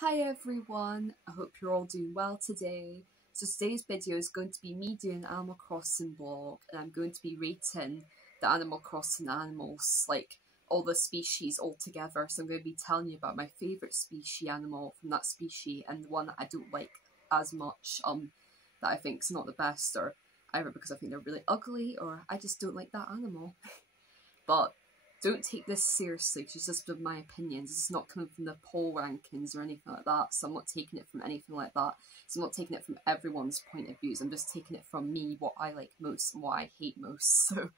Hi everyone, I hope you're all doing well today. So today's video is going to be me doing an Animal Crossing vlog, and I'm going to be rating the Animal Crossing animals, like all the species all together. So I'm going to be telling you about my favourite species animal from that species and the one that I don't like as much, that I think is not the best, or either because I think they're really ugly or I just don't like that animal. But don't take this seriously, because it's just my opinions. This is not coming from the poll rankings or anything like that, so I'm not taking it from anything like that. So I'm not taking it from everyone's point of views, I'm just taking it from me, what I like most and what I hate most. So,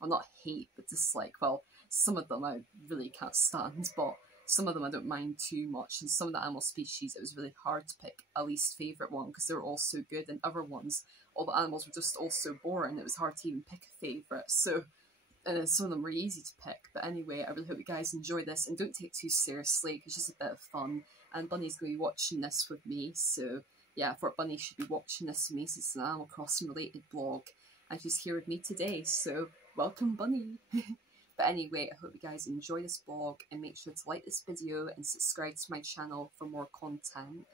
well, not hate, but dislike. Well, some of them I really can't stand, but some of them I don't mind too much, and some of the animal species it was really hard to pick a least favourite one, because they were all so good, and other ones, all the animals were just all so boring, it was hard to even pick a favourite. So some of them were easy to pick, but anyway, I really hope you guys enjoy this and don't take it too seriously, because it's just a bit of fun. And Bunny's going to be watching this with me, so yeah, I thought Bunny should be watching this with me since it's an Animal Crossing related vlog, and she's here with me today, so welcome Bunny! But anyway, I hope you guys enjoy this vlog, and make sure to like this video and subscribe to my channel for more content.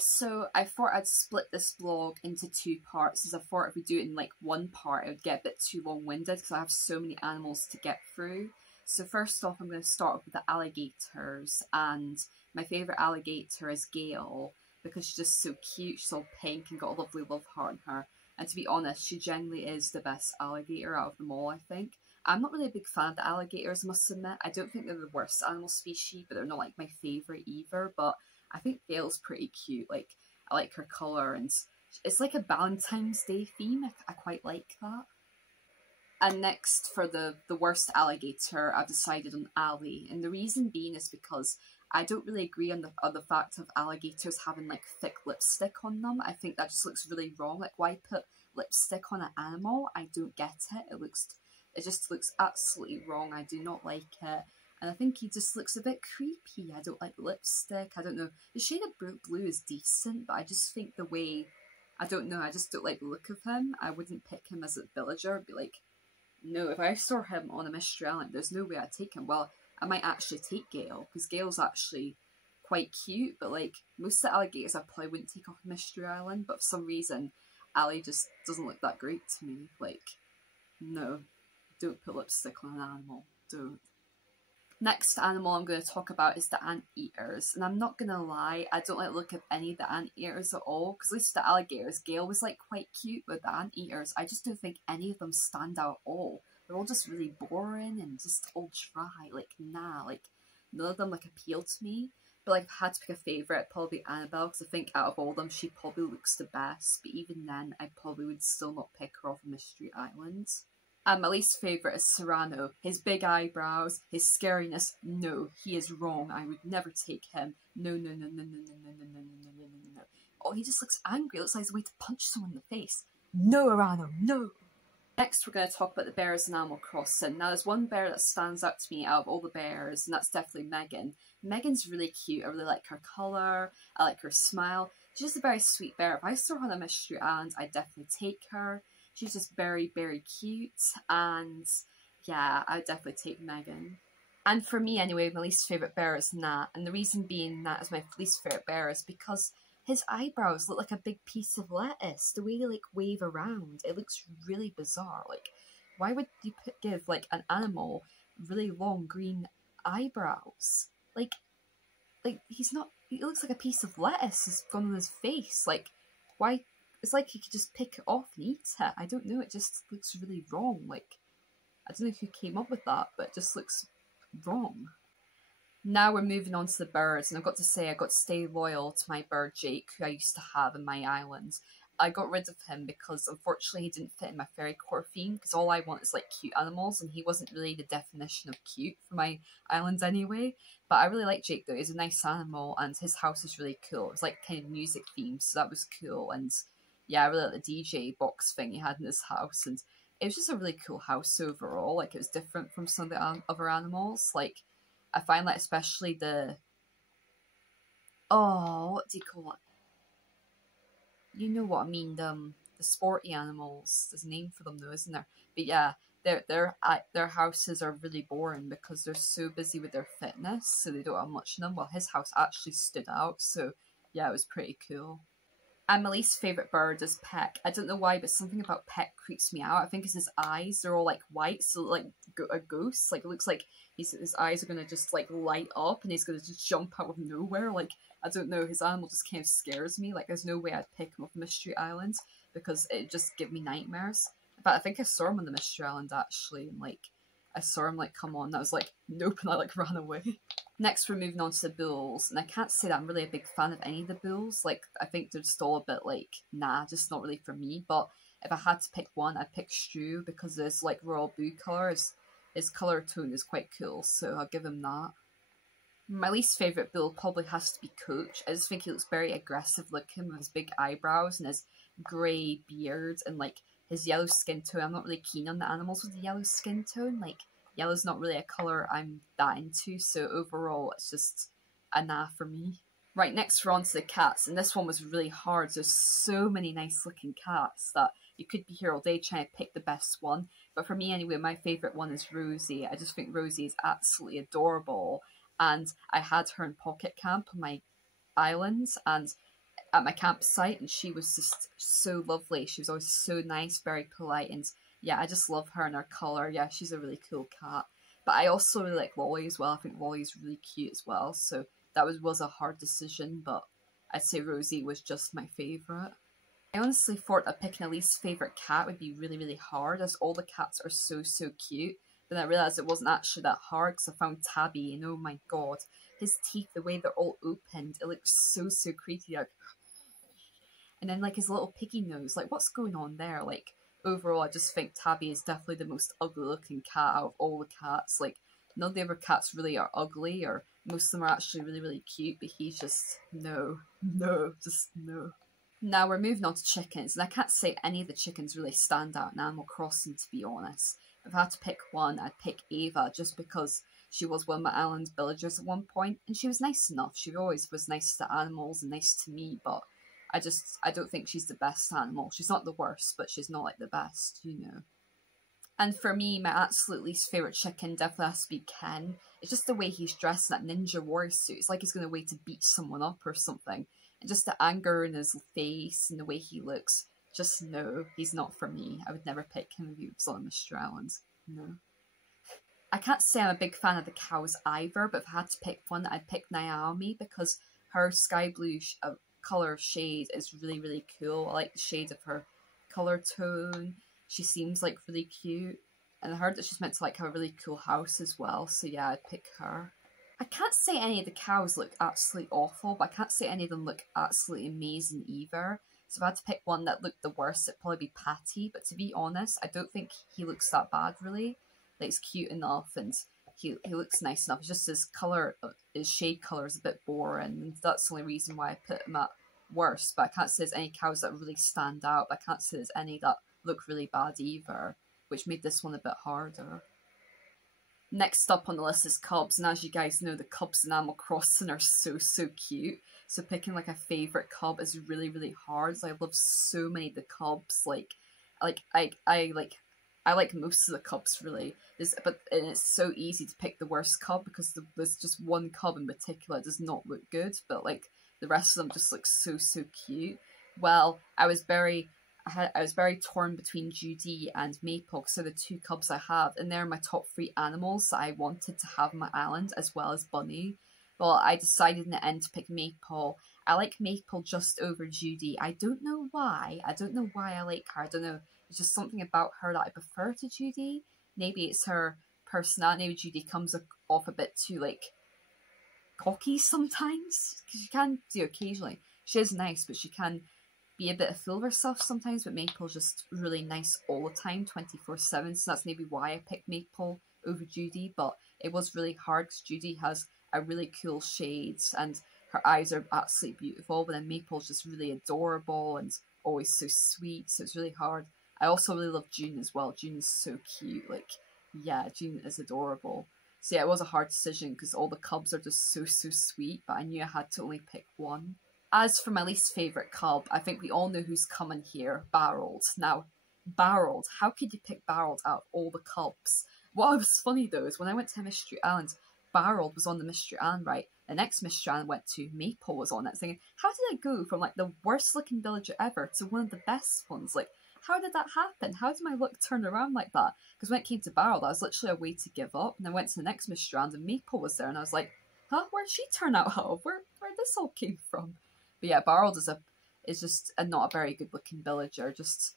So I thought I'd split this vlog into two parts, as I thought if we do it in like one part it would get a bit too long-winded because I have so many animals to get through. So first off, I'm going to start off with the alligators, and my favourite alligator is Gale, because she's just so cute, she's all pink and got a lovely love heart in her, and to be honest, she generally is the best alligator out of them all, I think. I'm not really a big fan of the alligators, I must admit. I don't think they're the worst animal species, but they're not like my favourite either, but I think Gale's pretty cute. Like, I like her colour, and it's like a Valentine's Day theme. I quite like that. And next, for the worst alligator, I've decided on Allie, and the reason being is because I don't really agree on the fact of alligators having like thick lipstick on them. I think that just looks really wrong. Like, why put lipstick on an animal? I don't get it. It just looks absolutely wrong. I do not like it. And I think he just looks a bit creepy. I don't like lipstick. I don't know. The shade of blue is decent, but I just think the way, I don't know, I just don't like the look of him. I wouldn't pick him as a villager. I'd be like, no, if I saw him on a Mystery Island, there's no way I'd take him. Well, I might actually take Gale, because Gale's actually quite cute, but like, most of the alligators I probably wouldn't take off a Mystery Island, but for some reason, Allie just doesn't look that great to me. Like, no, don't put lipstick on an animal. Don't. Next animal I'm going to talk about is the anteaters, and I'm not going to lie, I don't like the look of any of the anteaters at all, because at least the alligators, Gale was like quite cute, but the anteaters, I just don't think any of them stand out at all. They're all just really boring and just all dry, like nah, like none of them like appeal to me. But like if I had to pick a favourite, probably Annabelle, because I think out of all of them she probably looks the best, but even then I probably would still not pick her off Mystery Island. And my least favourite is Serrano. His big eyebrows, his scariness, no, he is wrong. I would never take him. No, no, no, no, no, no, no, no, no, no, no, no, no. Oh, he just looks angry. It looks like he's a way to punch someone in the face. No, Serrano, no. Next, we're going to talk about the bears in Animal Crossing. Now, there's one bear that stands out to me out of all the bears, and that's definitely Megan. Megan's really cute. I really like her colour. I like her smile. She's just a very sweet bear. If I saw her on a Mystery Island, I'd definitely take her. She's just very, very cute, and yeah, I would definitely take Megan. And for me anyway, my least favourite bear is Nat, and the reason being Nat is my least favourite bear is because his eyebrows look like a big piece of lettuce. The way they like wave around, it looks really bizarre. Like, why would you give like an animal really long green eyebrows? Like he's not, he looks like a piece of lettuce has gone on his face. Like, why? It's like you could just pick it off and eat it. I don't know, it just looks really wrong. Like, I don't know who came up with that, but it just looks wrong. Now we're moving on to the birds, and I've got to say I got to stay loyal to my bird Jake, who I used to have in my island. I got rid of him because unfortunately he didn't fit in my fairy core theme, because all I want is like cute animals, and he wasn't really the definition of cute for my island anyway. But I really like Jake though, he's a nice animal, and his house is really cool. It's like kind of music themed, so that was cool. And yeah, I really like the DJ box thing he had in his house, and it was just a really cool house overall. Like, it was different from some of the other animals. Like, I find like especially the, oh, what do you call it? You know what I mean, the sporty animals. There's a name for them though, isn't there? But yeah, their houses are really boring because they're so busy with their fitness, so they don't have much in them. Well, his house actually stood out, so yeah, it was pretty cool. And my least favourite bird is Peck. I don't know why, but something about Peck creeps me out. I think it's his eyes. They're all like white, so like a ghost. Like it looks like his eyes are gonna just like light up, and he's gonna just jump out of nowhere. Like I don't know, his animal just kind of scares me. Like there's no way I'd pick him off Mystery Island because it just give me nightmares. In fact, I think I saw him on the Mystery Island actually, and like I saw him like come on, and I was like nope, and I like ran away. Next, we're moving on to the bulls, and I can't say that I'm really a big fan of any of the bulls. Like, I think they're just all a bit like, nah, just not really for me. But if I had to pick one, I'd pick Stu because his like royal blue colour, his colour tone is quite cool, so I'll give him that. My least favourite bull probably has to be Coach. I just think he looks very aggressive looking with his big eyebrows and his grey beard and like his yellow skin tone. I'm not really keen on the animals with the yellow skin tone. Like, yellow's not really a colour I'm that into, so overall it's just a nah for me. Right, next we're on to the cats, and this one was really hard. There's so many nice looking cats that you could be here all day trying to pick the best one. But for me anyway, my favourite one is Rosie. I just think Rosie is absolutely adorable. And I had her in Pocket Camp on my islands and at my campsite, and she was just so lovely. She was always so nice, very polite, and yeah, I just love her and her colour. Yeah, she's a really cool cat. But I also really like Lolly as well. I think Lolly's really cute as well. So that was a hard decision, but I'd say Rosie was just my favourite. I honestly thought that picking a least favourite cat would be really, really hard, as all the cats are so, so cute. But then I realised it wasn't actually that hard because I found Tabby, and oh my god, his teeth, the way they're all opened, it looks so, so creepy. Like, and then like his little piggy nose, like what's going on there? Like overall, I just think Tabby is definitely the most ugly looking cat out of all the cats. Like none of the other cats really are ugly, or most of them are actually really, really cute, but he's just no, just no. Now we're moving on to chickens, and I can't say any of the chickens really stand out in Animal Crossing, to be honest. If I had to pick one, I'd pick Ava, just because she was one of my island villagers at one point, and she was nice enough. She always was nice to animals and nice to me, but I don't think she's the best animal. She's not the worst, but she's not like the best, you know. And for me, my absolute least favourite chicken definitely has to be Ken. It's just the way he's dressed in that ninja warrior suit. It's like he's going to wait to beat someone up or something. And just the anger in his face and the way he looks, just no, he's not for me. I would never pick him if he was on Mystery Island. No. I can't say I'm a big fan of the cows either, but if I had to pick one, I'd pick Naomi because her sky blue colour shade is really, really cool. I like the shade of her colour tone. She seems like really cute. And I heard that she's meant to like have a really cool house as well, so yeah, I'd pick her. I can't say any of the cows look absolutely awful, but I can't say any of them look absolutely amazing either. So if I had to pick one that looked the worst, it'd probably be Patty. But to be honest, I don't think he looks that bad, really. Like, he's cute enough, and he looks nice enough. It's just his colour, his shade colour is a bit boring, and that's the only reason why I put him at worst. But I can't say there's any cows that really stand out, but I can't say there's any that look really bad either, which made this one a bit harder. Next up on the list is cubs, and as you guys know, the cubs in Animal Crossing are so, so cute. So picking like a favourite cub is really, really hard. So I love so many of the cubs. I like most of the cubs really. But it's so easy to pick the worst cub because there's just one cub in particular that does not look good, but like the rest of them just look so, so cute. Well, I was very torn between Judy and Maple because they're the two cubs I have, and they're my top 3 animals that I wanted to have on my island, as well as Bunny. Well, I decided in the end to pick Maple. I like Maple just over Judy. I don't know why. I don't know why I like her. I don't know. It's just something about her that I prefer to Judy. Maybe it's her personality. Maybe Judy comes off a bit too, like, cocky sometimes. Because she can do occasionally. She is nice, but she can be a bit full of herself sometimes, but Maple's just really nice all the time, 24/7, so that's maybe why I picked Maple over Judy, but it was really hard because Judy has a really cool shades and her eyes are absolutely beautiful, but then Maple's just really adorable and always so sweet, so it's really hard. I also really love June as well. June is so cute, like, yeah, June is adorable. So yeah, it was a hard decision because all the cubs are just so, so sweet, but I knew I had to only pick one. As for my least favourite cub, I think we all know who's coming here, Barreled. Now, Barreled. How could you pick Barreled out of all the cubs? What was funny though is when I went to Mystery Island, Barreled was on the Mystery Island, right? The next Mystery Island I went to, Maple was on it. Thinking, how did I go from like the worst looking villager ever to one of the best ones? Like, how did that happen? How did my luck turn around like that? Because when it came to Barreled, I was literally away to give up, and I went to the next Mystery Island and Maple was there, and I was like, huh, where'd she turn out of? Where this all came from? But yeah, Barreled is just not a very good looking villager. Just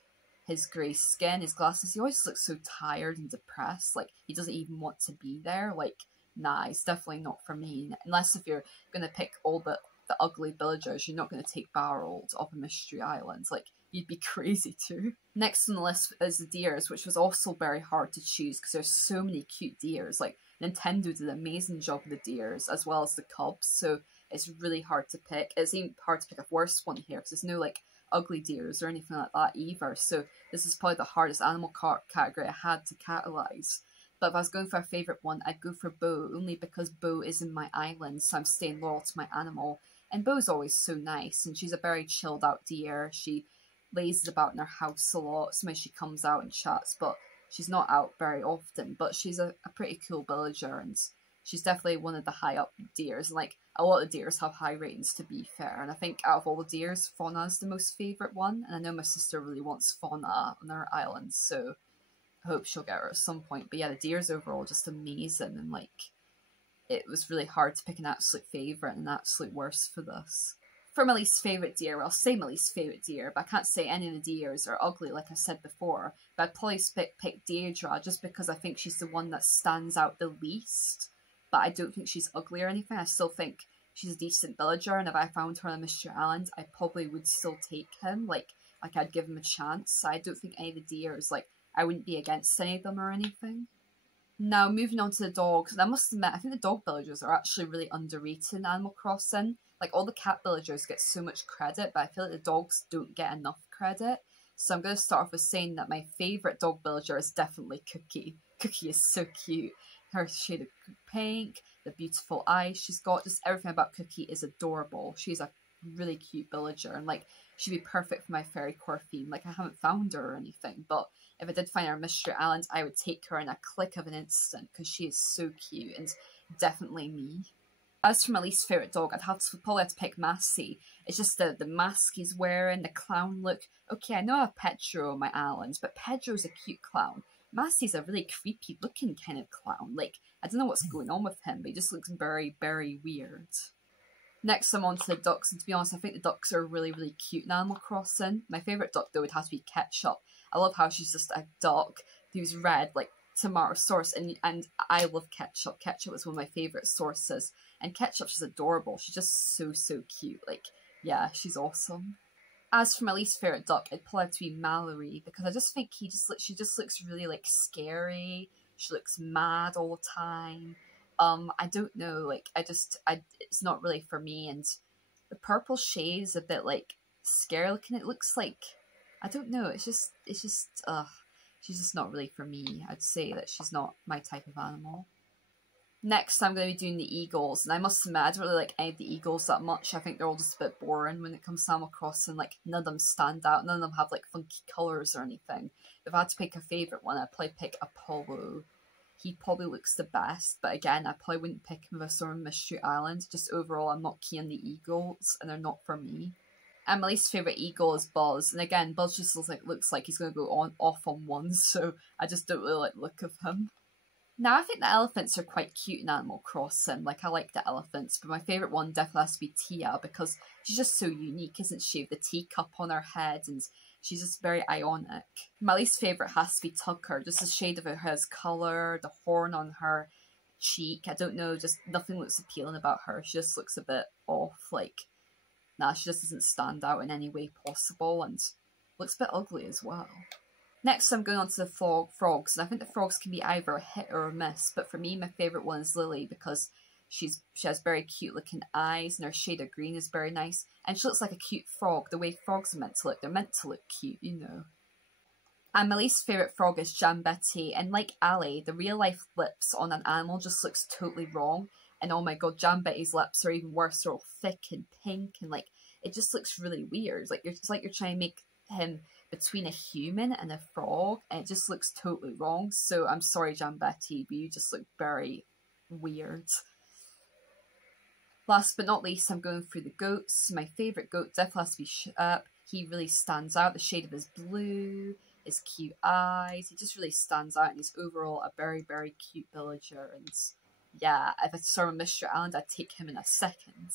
his grey skin, his glasses, he always looks so tired and depressed, like he doesn't even want to be there. Like, nah, it's definitely not for me. Unless if you're gonna pick all the ugly villagers, you're not gonna take Barreled off a Mystery Island. Like, you'd be crazy too. Next on the list is the deers, which was also very hard to choose because there's so many cute deers. Like, Nintendo did an amazing job with the deers as well as the cubs, so it's really hard to pick. It's even hard to pick a worse one here because there's no like ugly deers or anything like that either. So this is probably the hardest animal category I had to catalyse. But if I was going for a favourite one, I'd go for Bo, only because Bo is in my island, so I'm staying loyal to my animal. And Bo's always so nice, and she's a very chilled out deer. She lays about in her house a lot. Sometimes she comes out and chats, but she's not out very often. But she's a pretty cool villager, and she's definitely one of the high up deers. And like, a lot of deers have high ratings, to be fair. And I think out of all the deers, Fauna is the most favourite one. And I know my sister really wants Fauna on her island, so I hope she'll get her at some point. But yeah, the deers overall just amazing, and like, it was really hard to pick an absolute favourite and an absolute worst for this. For my least favourite deer, well, I'll say my least favourite deer, but I can't say any of the deers are ugly, like I said before. But I'd probably pick Deirdre just because I think she's the one that stands out the least. But I don't think she's ugly or anything. I still think she's a decent villager, and if I found her on Mystery Island, I probably would still take him. Like I'd give him a chance. I don't think any of the deers, like, I wouldn't be against any of them or anything. Now, moving on to the dogs, and I must admit, I think the dog villagers are actually really underrated in Animal Crossing. Like, all the cat villagers get so much credit, but I feel like the dogs don't get enough credit. So I'm going to start off with saying that my favourite dog villager is definitely Cookie. Cookie is so cute. Her shade of pink, the beautiful eyes she's got, just everything about Cookie is adorable. She's a really cute villager, and like, she'd be perfect for my fairy core theme. Like, I haven't found her or anything, but if I did find her on Mystery Island, I would take her in a click of an instant because she is so cute and definitely me. As for my least favourite dog, I'd probably have to pick Massey. It's just the mask he's wearing, the clown look. Okay, I know I have Pedro on my island, but Pedro's a cute clown. Massey's a really creepy looking kind of clown. Like, I don't know what's going on with him, but he just looks very, very weird. Next, I'm on to the ducks, and to be honest, I think the ducks are really, really cute in Animal Crossing. My favourite duck, though, would have to be Ketchup. I love how she's just a duck who's red, like tomato sauce, and I love Ketchup. Ketchup is one of my favourite sauces, and Ketchup's just adorable. She's just so, so cute. Like, yeah, she's awesome. As for my least favourite duck, it'd probably have to be Mallory, because I just think she just looks really, like, scary. She looks mad all the time. I don't know, like, it's not really for me, and the purple shade is a bit, like, scary looking. It looks like, I don't know, she's just not really for me. I'd say that she's not my type of animal. Next, I'm going to be doing the eagles, and I must admit, I don't really like any of the eagles that much. I think they're all just a bit boring when it comes to Animal Crossing. Like, none of them stand out, none of them have, like, funky colours or anything. If I had to pick a favourite one, I'd probably pick Apollo. He probably looks the best, but again, I probably wouldn't pick him if I saw him on Mystery Island. Just overall, I'm not keen on the eagles, and they're not for me. And my least favourite eagle is Buzz, and again, Buzz just looks like he's going to go off on one, so I just don't really like the look of him. Now, I think the elephants are quite cute in Animal Crossing. Like, I like the elephants, but my favourite one definitely has to be Tia, because she's just so unique, isn't she? With the teacup on her head, and she's just very ionic. My least favourite has to be Tucker, just the shade of her colour, the horn on her cheek. I don't know, just nothing looks appealing about her. She just looks a bit off, like, nah, she just doesn't stand out in any way possible, and looks a bit ugly as well. Next, I'm going on to the frogs, and I think the frogs can be either a hit or a miss, but for me, my favourite one is Lily, because she has very cute looking eyes, and her shade of green is very nice, and she looks like a cute frog, the way frogs are meant to look. They're meant to look cute, you know. And my least favourite frog is Jambetty, and like Ali, the real life lips on an animal just looks totally wrong, and oh my god, Jambetty's lips are even worse. They're all thick and pink, and like, it just looks really weird. Like, it's like you're trying to make him between a human and a frog, and it just looks totally wrong. So I'm sorry, Jan Betty, but you just look very weird. Last but not least, I'm going through the goats. My favourite goat definitely has to be Ship. He really stands out. The shade of his blue, his cute eyes. He just really stands out, and he's overall a very, very cute villager. And yeah, if I saw him on Mystery Island, I'd take him in a second.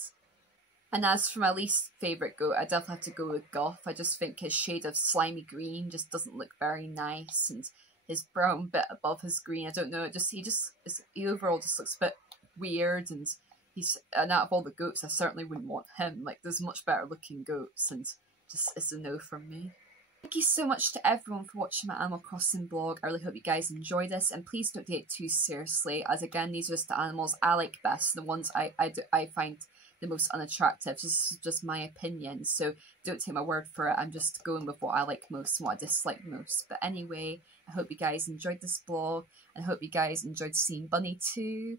And as for my least favourite goat, I definitely have to go with Goth. I just think his shade of slimy green just doesn't look very nice, and his brown bit above his green, I don't know, he overall just looks a bit weird, and out of all the goats, I certainly wouldn't want him. Like, there's much better looking goats, and just it's a no from me. Thank you so much to everyone for watching my Animal Crossing blog. I really hope you guys enjoy this, and please don't take it too seriously, as again, these are just the animals I like best, the ones I find the most unattractive. This is just my opinion, so don't take my word for it. I'm just going with what I like most and what I dislike most. But anyway, I hope you guys enjoyed this blog, and I hope you guys enjoyed seeing Bunny too.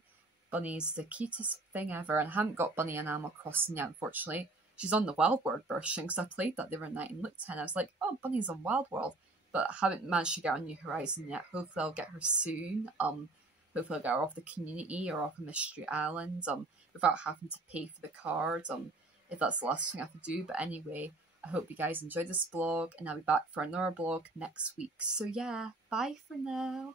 Bunny's the cutest thing ever, and I haven't got Bunny in Animal Crossing yet, unfortunately. She's on the Wild World version, because I played that the other night and looked at her and I was like, oh, Bunny's on Wild World, but I haven't managed to get on New Horizon yet. Hopefully I'll get her soon. Hopefully I'll get her off the community or off a Mystery Island, without having to pay for the card, if that's the last thing I have to do. But anyway, I hope you guys enjoyed this blog, and I'll be back for another blog next week. So yeah, bye for now.